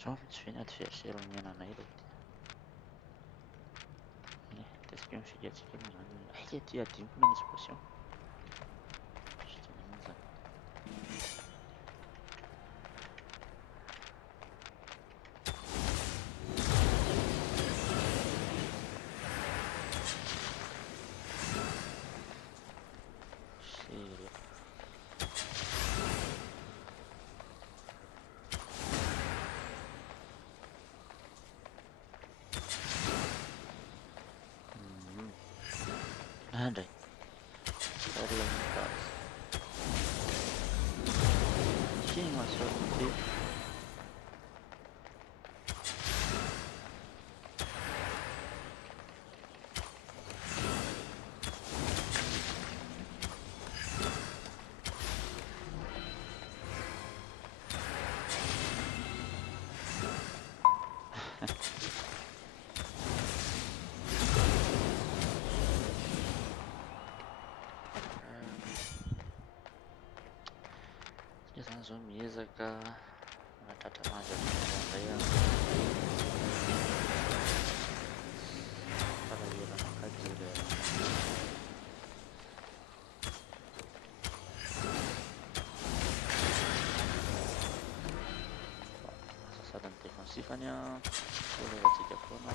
Jovens finansieringsierungen nailety. Tesika mifigatsika amin'izany. Ay aty adinoko na misy potion. Tena mintsy zany. Serio. Andray. Sary amin'ny tasy. Iny mahasoriny be. Tsy zany zao miezaka mahatratra anazy amin'izay aho. Alahelo anakajy le sasany defensifany a, solevatsika foana.